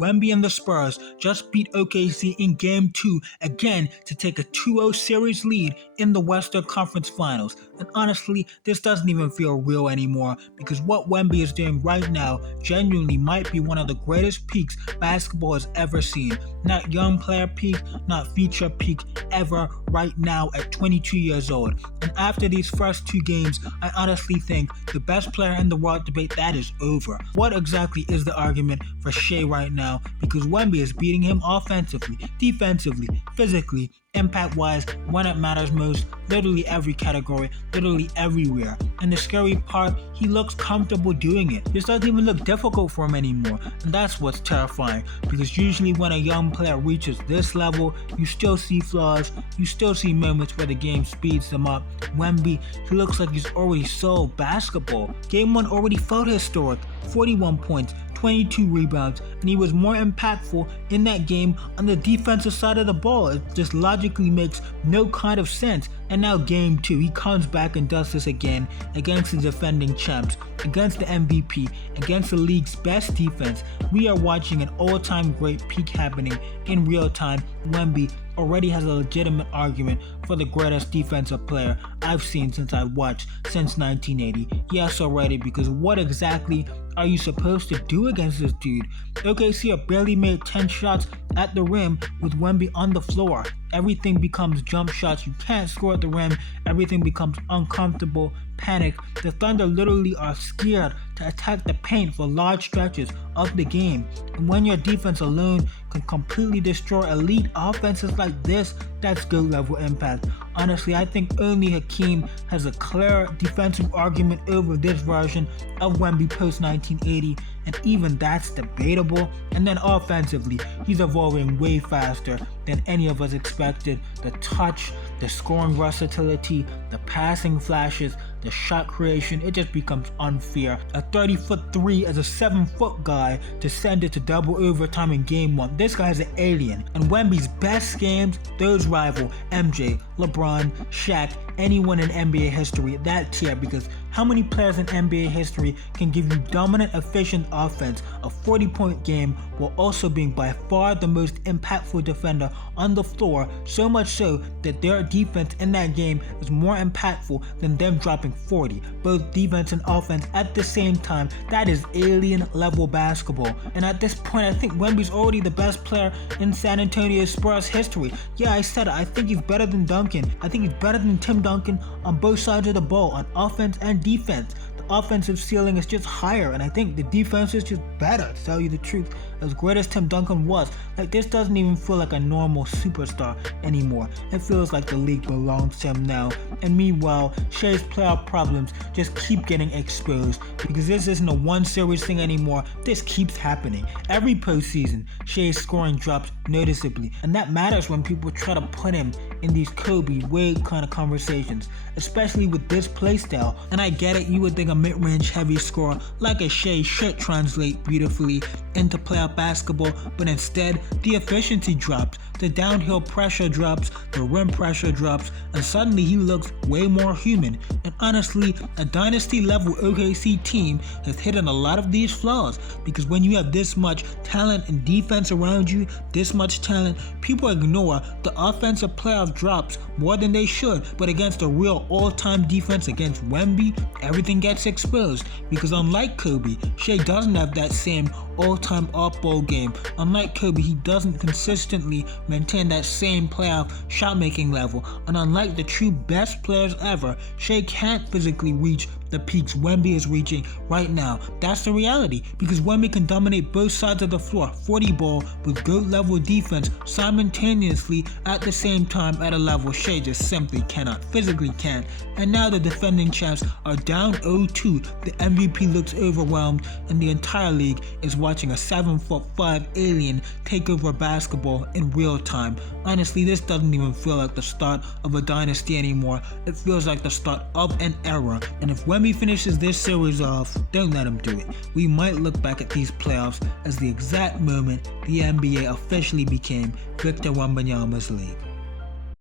Wemby and the Spurs just beat OKC in Game 2 again to take a 2-0 series lead in the Western Conference Finals. And honestly, this doesn't even feel real anymore because what Wemby is doing right now genuinely might be one of the greatest peaks basketball has ever seen. Not young player peak, not future peak, ever right now at 22 years old. And after these first two games, I honestly think the best player in the world debate, that is over. What exactly is the argument for Shai right now? Because Wemby is beating him offensively, defensively, physically, impact-wise, when it matters most, literally every category, literally everywhere. And the scary part, he looks comfortable doing it. This doesn't even look difficult for him anymore, and that's what's terrifying, because usually when a young player reaches this level, you still see flaws, you still see moments where the game speeds them up. Wemby, he looks like he's already solved basketball. Game 1 already felt historic, 41 points, 22 rebounds, and he was more impactful in that game on the defensive side of the ball. It just logically makes no kind of sense. And now Game 2, he comes back and does this again against the defending champs, against the MVP, against the league's best defense. We are watching an all-time great peak happening in real time. Wemby already has a legitimate argument for the greatest defensive player I've seen since I watched since 1980. Yes, already, because what exactly are you supposed to do against this dude? OKC have barely made 10 shots at the rim with Wemby on the floor. Everything becomes jump shots. You can't score at the rim. Everything becomes uncomfortable, panic. The Thunder literally are scared to attack the paint for large stretches of the game. And when your defense alone can completely destroy elite offenses like this, that's good level impact. Honestly, I think only Hakeem has a clear defensive argument over this version of Wemby post 1980, and even that's debatable. And then offensively, he's evolving way faster than any of us expected. The touch, the scoring versatility, the passing flashes, the shot creation, it just becomes unfair. A 30-foot three as a 7-foot guy to send it to double overtime in Game 1. This guy's an alien. And Wemby's best games, those rival MJ, LeBron, Shaq, anyone in NBA history, that tier, because how many players in NBA history can give you dominant, efficient offense, a 40-point game, while also being by far the most impactful defender on the floor, so much so that their defense in that game is more impactful than them dropping 40, both defense and offense at the same time. That is alien level basketball. And at this point, I think Wemby's already the best player in San Antonio Spurs history. Yeah, I said it. I think he's better than Duncan. I think he's better than Tim Duncan on both sides of the ball, on offense and defense. The offensive ceiling is just higher, and I think the defense is just better, to tell you the truth. As great as Tim Duncan was, like, this doesn't even feel like a normal superstar anymore. It feels like the league belongs to him now. And meanwhile, Shai's playoff problems just keep getting exposed, because this isn't a one series thing anymore. This keeps happening. Every postseason, Shai's scoring drops noticeably, and that matters when people try to put him in these Kobe, Wade kind of conversations, especially with this playstyle. And I get it, you would think a mid-range heavy scorer like a Shai should translate beautifully into playoff basketball, but instead the efficiency drops, the downhill pressure drops, the rim pressure drops, and suddenly he looks way more human. And honestly, a dynasty level OKC team has hidden a lot of these flaws, because when you have this much talent and defense around you, this much talent, people ignore the offensive playoff drops more than they should. But against a real all-time defense against Wemby, everything gets exposed, because unlike Kobe, Shai doesn't have that same all-time off-ball game. Unlike Kobe, he doesn't consistently maintain that same playoff shot-making level, and unlike the true best players ever, Shai can't physically reach the peaks Wemby is reaching right now. That's the reality, because Wemby can dominate both sides of the floor, 40 ball with GOAT level defense simultaneously at the same time at a level Shai just simply cannot, physically can't. And now the defending champs are down 0-2, the MVP looks overwhelmed, and the entire league is watching a 7'5" alien take over basketball in real time. Honestly, this doesn't even feel like the start of a dynasty anymore. It feels like the start of an era, and if Wemby finishes this series off, don't let him do it. We might look back at these playoffs as the exact moment the NBA officially became Victor Wembanyama's league.